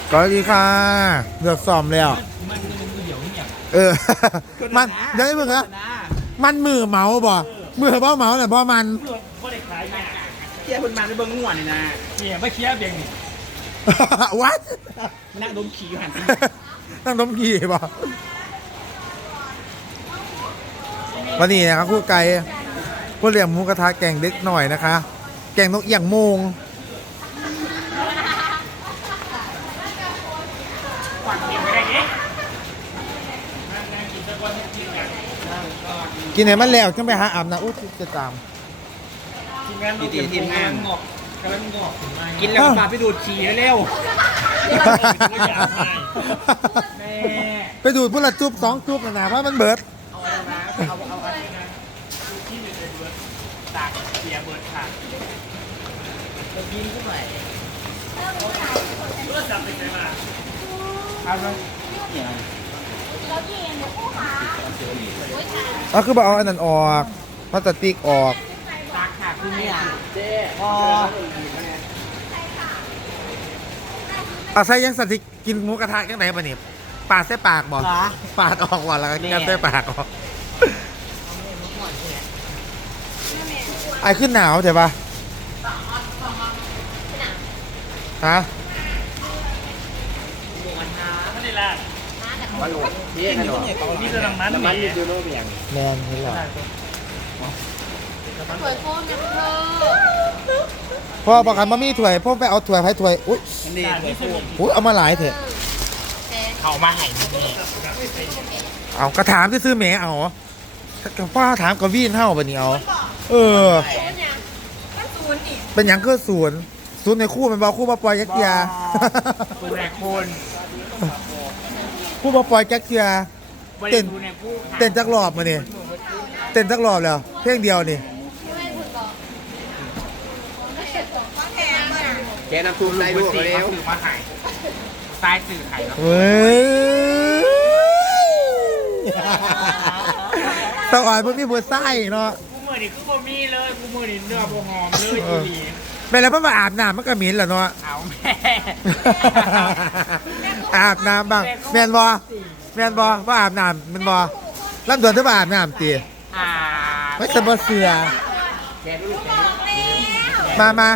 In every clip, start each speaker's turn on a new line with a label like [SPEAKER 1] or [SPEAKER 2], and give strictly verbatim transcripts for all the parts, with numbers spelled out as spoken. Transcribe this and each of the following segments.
[SPEAKER 1] ก็ดีค่ะเลือกซ้อมแล้วเออมันยังไม่เพิ่งนะมันมือเมาบ่มือเบ้าเมาเนี่ยบ่มัน
[SPEAKER 2] เคี้ยวคนมาในเบิ้งง่วนนี่นะเนี่ยไม่เคี้ยวเบียงนี่
[SPEAKER 1] วัด
[SPEAKER 2] นั่งดมขี่หัน
[SPEAKER 1] นั่งดมขี่บ่วันนี้นะครับคู่ไก่ผู้เลี้ยงหมูกระทะแกงเล็กหน่อยนะคะแกงนกเอี่ยงโมงกินไหนมันแล้วจังไปหาอาบน้ำอุ้ยจะตาม
[SPEAKER 2] ทีมงานทีมทีมงานงอกกำลังงอกกินแล้วมาไปดูดขี่เร็ว
[SPEAKER 1] ไปดูดพุ่นละจุบสองจุบนะเพราะมันเบิด
[SPEAKER 2] เอาอะไรมาเอาเอาอะไรนะดูที่อยู่ในเบิร์ดตากเสียเบิร์ดขาดจะยิงขึ้นไหนเลือดจับไปไหนมาเอาเลย
[SPEAKER 1] อ๋อคือบอกเอาอันนั้นออกพลาสติกออก
[SPEAKER 2] ตากขาดคือเนี่ยเจ๊พอ
[SPEAKER 1] เอาใส่ยังสัตว์ที่กินหมูกระทะยังไงปะเนี่ยปาดใส่ปากบอกปาดออกก่อนแล้วก็งัดใส่ปากออกไอ้ขึ้นหนาวใช่ปะฮะ
[SPEAKER 2] มาโหลดนี่ขนมนี่คือน้ำมันน้ำมันยูโรเบียง
[SPEAKER 1] แมนนี่แหละ
[SPEAKER 3] ถวยโค้งเนี่ยเธอ
[SPEAKER 1] พ่อบอกกันมามีถ้วยพ่อไปเอาถ้วยให้ถ้วยอุ้ยอุ้ยเอามาหลายเถอะ
[SPEAKER 2] เขามาให้
[SPEAKER 1] เอากระถามที่ซื้อแหมเอากับพ่อถามกับวิ่งเท่าแบบนี้เอาเออเป็นอย่างก็ศูนย์ศูนย์ในคู่เป็นบอคู่มาปล่อยยักษ์ยา
[SPEAKER 2] คุณแม่คน
[SPEAKER 1] คู่มาปล่อยยักษ์ยาเต้นเต้นจักรอบมาเนี่ยเต้นจักรอบแล้วเพียงเดียวนี่
[SPEAKER 2] แกน้ำซุปได้ลูกเร็วมาหายทรายสื่อไข่เนาะ
[SPEAKER 1] เว้ยตะอ่อยพวกพี่บัวไส้เนาะ
[SPEAKER 2] กูมือนี่คือบ่มีเลยกูมือนี่เนื้อบ่หอมเลยดี
[SPEAKER 1] ไปแล้วเพิ่งมาอาบน้ำมันก็เหม็นแหละเนาะ
[SPEAKER 2] เอาแม่
[SPEAKER 1] อาบน้ำบ้างแมนบอแมนบอว่าอาบน้ำมันบอรับด่วนถ้าอาบน้ำตีไม่สบายเสือมามา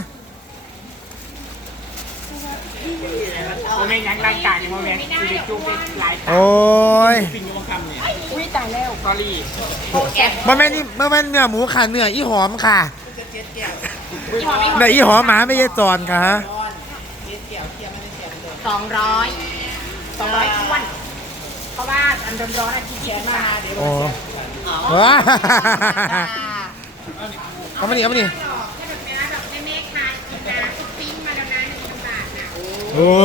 [SPEAKER 2] โมเมนต์ยังรายการโมเมนต์คือจูบเป็นหลายตา
[SPEAKER 1] โอ้ย
[SPEAKER 2] ปิงยูคำเนี่ยอุ้ยตายแล้วสอรี่
[SPEAKER 1] มันไม่นี่มันไม่เนื้อหมูค่ะเนื้ออีหอมค่ะเนื้ออีหอมหมาไม่ใช่จอนค่ะฮะ
[SPEAKER 3] สองร้อยสองร้อยอ้วนเพราะว่าอันร้อนๆอันที่แก่มาเดี๋ยว
[SPEAKER 1] ว้าเอามาดิเอามาดิโอ้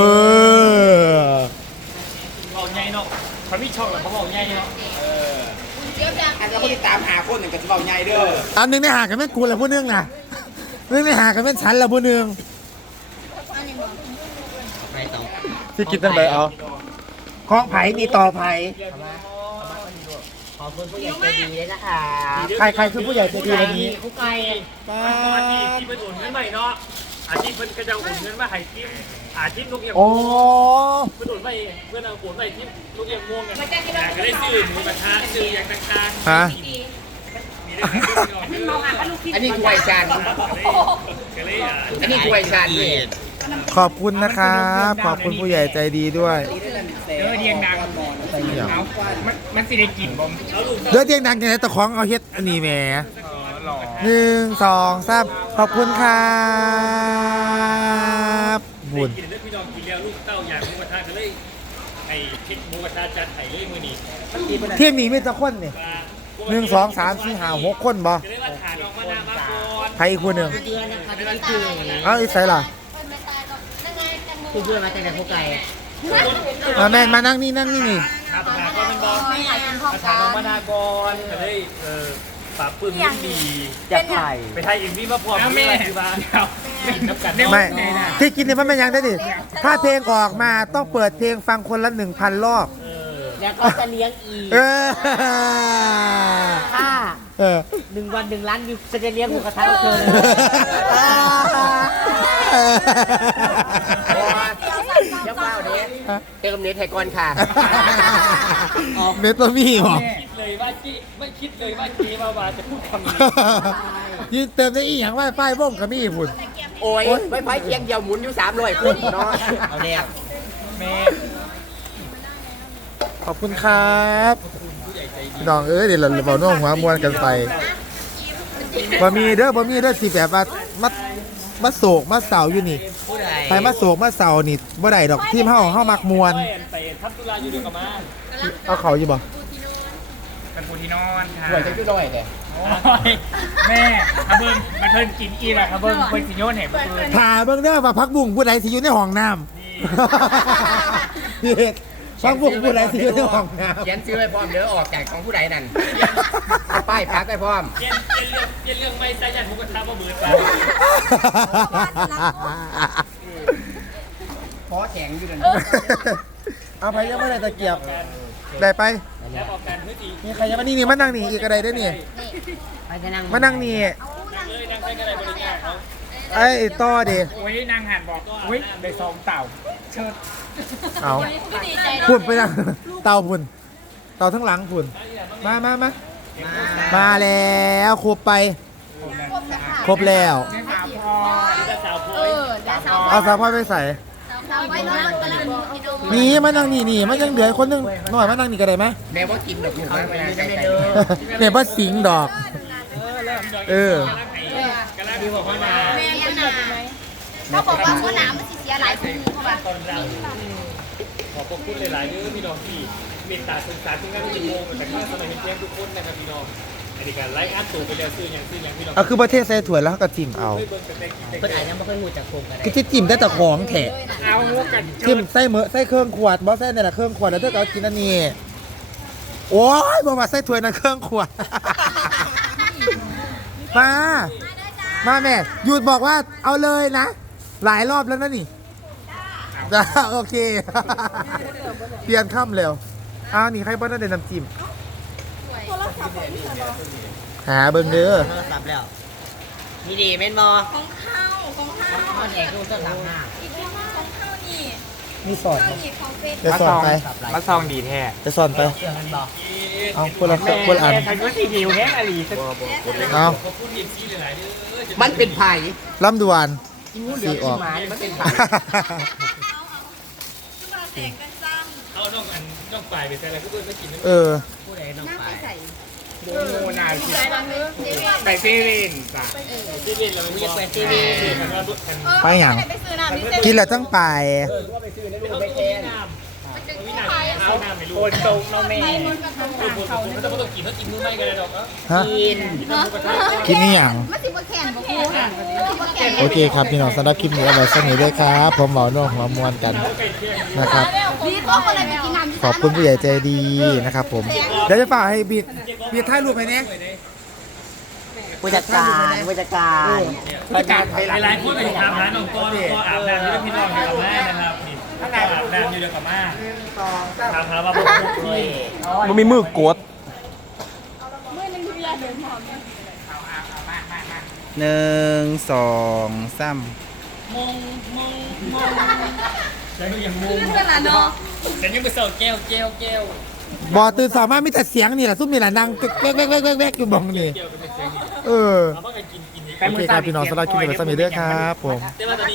[SPEAKER 2] เราใหญ่เนาะเขาไม่ชอบหรอกเขาบอกใหญ่เนาะเอออาจจะคนที่ตามหาคนหนึ่งกับเราใหญ่เด้อ
[SPEAKER 1] อันนึงได้หากันไม่กูละผู้นึงนะนึงได้หากันไม่ฉันละผู้นึงที่กินตั้งแต่เอาคล้องไผ่มีต่อไผ่
[SPEAKER 3] ขอบคุณผู้ใหญ่ใจดีเลยนะคะ
[SPEAKER 1] ใครใครคือผู้ใหญ่ใจดีวันนี้
[SPEAKER 3] ผู้ไก่
[SPEAKER 2] อาชีพที่เป็นอุ่นเงินใหม่เนาะอาชีพเพิ่นก็จะอุ่นเงินมาให้ทีมอาชีพลูกเอียง
[SPEAKER 1] โอ้
[SPEAKER 2] เพิ่นอุ่นไปเพื่อนเอาอุ่นไปที่ลูกเอียงม่วงไงก็ได้ซื้อหมูกระทะซื้ออย่างต่างๆ
[SPEAKER 1] ฮะ
[SPEAKER 2] อันนี้ถ้วยชานอันนี้ถ้วยชานด้วย
[SPEAKER 1] ขอบคุณนะครับขอบคุณผู้ใหญ่ใจดีด้วย
[SPEAKER 2] เด้อเดียงดังมันมันสิได้กลิ่นบ่ม
[SPEAKER 1] เด้อเดียงดังจังได๋ตะของเอาเฮ็ดอันนี้แหมหนึ่งสองสามขอบคุณครับบุญ
[SPEAKER 2] กินเด้อพี่น้องกินแล้วลูกเต้าอยากหมูกระทะก็เลยไอ้พริกหมูกระทะจัดให้เลยมื้อนี้
[SPEAKER 1] ทีมนี้มีแต่คนนี่หนึ่งสองสามสี่ห้าหกคนบ่ใครอีกคนหนึ่งเอาอีกใส่ล่ะ
[SPEAKER 3] คุณเพื่อนมาแต่ไหนพวกไก่
[SPEAKER 1] มาแม่มานั่งนี่นั่งนี่นี่
[SPEAKER 2] ครับประธานก็เป็นบอลประธานน้องมานากรจะได้เออปรับปลื้มยิ่งดี
[SPEAKER 3] จะถ่าย
[SPEAKER 2] ไปไทยอินดี้มาพร้อมแม่ที่บ้าน
[SPEAKER 1] ไม่ที่กินเนี่ยมันไม่ยังได้ดิถ้าเพลงออกมาต้องเปิดเพลงฟังคนละหนึ่งพันรอบ
[SPEAKER 3] แล้วก็จะเลี้ยงอีกถ้าหนึ่งวันหนึ่งล้านวิวจะเลี้ยงหมูกระทะเธอเลยเจ้าเฝ้าเด้เติมเน็ตไทยก่อนค่ะ
[SPEAKER 1] เมตตัวมี่หรอ
[SPEAKER 2] คิดเลยว่าจีไม่คิดเลยว่าจีมาบาจะพูดคำนี้
[SPEAKER 1] ยืนเติมได้อีกอย่างว่าไฟบ้งกับมี่พุ่น
[SPEAKER 3] โอ้ยไฟไฟเคียงเดียวหมุนอยู่สามร้อยพุ่นเนาะเอาเนี่ย
[SPEAKER 2] แม่
[SPEAKER 1] ขอบคุณครับพี่น้องเอ้ยเดี๋ยวเราเบาโน้องหัวมวนกันไปบะมีเด้อบะมีเด้อสิแบบว่ามัดมัดโศกมัดเสาอยู่นี่
[SPEAKER 3] ผู้ใด
[SPEAKER 1] ไปมัดโศกมัดเสานี่บ่ได้ดอกทีมเฮาเฮามักมวน
[SPEAKER 2] ไปไปทับตุลาอยู่ดีกับมา
[SPEAKER 1] เอาเขาอยู่บ่
[SPEAKER 2] เป็นปูที่นอนค่ะ
[SPEAKER 3] หน่วยจะช่วยหน่อยแต่
[SPEAKER 2] แม่อาเบิ้งมาเทินกินอีแหละครับเบิ้งเบิ้งสิโยนเห็นเบิ้ง
[SPEAKER 1] ถ่าเบิ่งเด้อว่าพักบุ้งผู้ใดสิอยู่ในห้องน้ำนี่พักบุ้งผู้ใดสิอยู่ในห้องน้ำ
[SPEAKER 3] เขียนซื้อไว้พร้อมเด้อออกจากของผู้ใดนั่นเอาป้ายพักไว้พร้อม
[SPEAKER 2] เย็นเย็นเรื่องเย็นเรื่องไม่ใส่ยันหมูกระทะมาเบิดไป
[SPEAKER 3] พอแข็งอยู่นั่น
[SPEAKER 1] เอาไปยังไม่ได้ตะเกียบได้ไป
[SPEAKER 2] แล้วออกการพื้นที่
[SPEAKER 1] มีใครยังมานี่นี่มานั่งนี่อีกอะไรได้นี่
[SPEAKER 3] ไปจะนั่ง
[SPEAKER 1] มานั่งนี่
[SPEAKER 2] นั่งเลยนั่งใส่กันอะไรบริการเขา
[SPEAKER 1] ไอ้ต่อเด็
[SPEAKER 2] โอ้ยนางหันบอกโอ้ยได้ซองเต่าเชิด
[SPEAKER 1] เอาพุ่นไปนั่งเตาพุ่นเตาทั้งหลังพุ่นมามามามาแล้วครบไปครบแล้ว
[SPEAKER 2] นี่สาวพอนี่สาวพอ
[SPEAKER 4] เออเดี๋ยวสาว
[SPEAKER 1] เอาสาวพ่อไปใส่
[SPEAKER 4] สาวไว้นั่งกำลังบอกพี่โดม
[SPEAKER 1] นี่มานั่งนี่นี่มันยังเหลือคนหนึงหน่อยมานั่งนี่ก็ได้ไหม
[SPEAKER 3] แม่ว่ากินดอกลูกไม่ได้ใส่
[SPEAKER 1] เนี่ยว่าสิงดอก เออ
[SPEAKER 2] กำลังดีบอกว่ามา
[SPEAKER 4] แม่ยังหนาเขาบอกว่าหัวหนามันสิเสียหลายคนเพราะว่า
[SPEAKER 2] ตอนเราขอบคุณหลายๆเรื่องพี่น้องที่เมตตาสงสารที่งานวิดีโอแต่ก็สมัยเห็นแจ้งทุกคนนะครับพี่น้องอันนี้การไล่อัดตัวไปแล้วซื้ออย่างซื้ออย่างพี่น้อง
[SPEAKER 1] เอาคือประเทศใส่ถั่วยแล้วก็จิ้มเอา
[SPEAKER 2] เบิ่งแต่แต่กินแต่
[SPEAKER 3] เพิ่นอาจยังไม่ค่อยรู้จักโครงกัน
[SPEAKER 1] คือจะจิ้มได้แต่ของแถะ
[SPEAKER 2] เอากัน
[SPEAKER 1] จิ้มใส่เมอะใส่เครื่องขวดบอสใส่ในละเครื่องขวดแล้วเธอก็เอากินอันนี้โอ้ยบอกว่าใส่ถ้วยนั่นเครื่องขวด มา มาแม่หยุดบอกว่าเอาเลยนะ หลายรอบแล้วนะนี่จ้าโอเค เปลี่ยนค่ำเร็วอ้าวนี่ใครบ้านนั่นเด่นน้ำจิ้มหาเบิ้งเด้อ
[SPEAKER 3] โทรศัพท์แล้วนี่ดีแม่นบอ
[SPEAKER 4] ของข้าวของข้าว
[SPEAKER 3] มันแอกรูปต้นสามหน้า
[SPEAKER 4] อีกเรื่องของข้าวนี่
[SPEAKER 1] มีสอน
[SPEAKER 4] ข้าวนี่ของเฟซ
[SPEAKER 1] จะสอนไป
[SPEAKER 2] มาซองดีแท้
[SPEAKER 1] จะสอนไป
[SPEAKER 3] เรื่องนั้นบอ
[SPEAKER 1] เอาคนละคนละอัน
[SPEAKER 2] ทางนู้นสีหิวแห้งอะไรสัก
[SPEAKER 1] เอา
[SPEAKER 2] เขาพูดเรียนซีหลายๆเด้อ
[SPEAKER 3] มันเป็นไผ่
[SPEAKER 1] ลำดวน
[SPEAKER 3] กินงูเหลือมกินหมานี่มันเป็นไผ่
[SPEAKER 4] เราเสียงกันซ้ำ
[SPEAKER 2] เอาน้องอันน้องปลายไปใส่อะไรพวกเพื่อนก็กิน
[SPEAKER 1] เออ
[SPEAKER 3] ผู้ใดน้องไป
[SPEAKER 2] โมโมนายกิน
[SPEAKER 4] ใส่ละมือเจ๊ว่า
[SPEAKER 2] ไปเซเว่นจ้ะเซเว่นเราไม่อยากไปเซเว่นมันก็รถคัน
[SPEAKER 1] ไปหยัง
[SPEAKER 4] ไปซื้อน้ำนี่เจ๊
[SPEAKER 1] กินแล้วต้องไป
[SPEAKER 3] ว่าไปซื้อในลูกไปแคน
[SPEAKER 4] มันจะ
[SPEAKER 2] วิ
[SPEAKER 4] กู้
[SPEAKER 2] นา
[SPEAKER 4] ภัย
[SPEAKER 2] ทีเอาน้ำไม่รู้คนตรงน้องเมย์
[SPEAKER 4] ไปมันกระทง
[SPEAKER 2] คนคนคนไม่ต้องกินเขากินมือไม่กันเลยหรอก
[SPEAKER 1] ฮะ
[SPEAKER 3] กิน
[SPEAKER 4] เนาะ
[SPEAKER 1] กินนี่อย่าง
[SPEAKER 4] มันสิบ่แขนบ่คูมันสิบ่แขน
[SPEAKER 1] โอเคครับพี่น้องสำหรับคลิปนี้เอาไว้สนิทด้วยครับ ผมหมอโน่หัวมวนกันนะครับ
[SPEAKER 4] ดีตัวคนเลยไปกินน้ำ
[SPEAKER 1] ขอบคุณผู้ใหญ่ใจดีนะครับผม เดี๋ยวจะฝากให้บีดบีดถ่ายรูปไปเนี่ย
[SPEAKER 3] ผู้จัดการผู้จัดการ
[SPEAKER 2] ประกาศหลายๆคนไปถามหาน้องก้อนก็อาบน้ำอยู่ด้วยพี่น้องเดียวกับแม่นะครับนี่ถ้าอาบน้ำอยู่เดียวกับแม่ถามหาว่าพวกพี่
[SPEAKER 1] มันมีมือกด
[SPEAKER 5] หนึ่งสองสาม
[SPEAKER 2] มงมงมงแล้วก็ยังมง
[SPEAKER 4] ขนาดเนาะ
[SPEAKER 2] ฉันยังไปเสิร์ฟแก้วแก้วแก้ว
[SPEAKER 1] บอตื่นสามารถมีแต่เสียงนี่แหละซุ่มนี่แหละนั่งแวกแวกแวกแวกแวกอยู่บ้องนี่
[SPEAKER 2] แก้วก็เป็นเสียง
[SPEAKER 1] เออ
[SPEAKER 2] เขาก็กินกิน
[SPEAKER 1] โอเคครับพี่น้องสำหรับคลิปนี้ไว้สนิทด้วยครับผม
[SPEAKER 2] แต่ว่าตอนนี้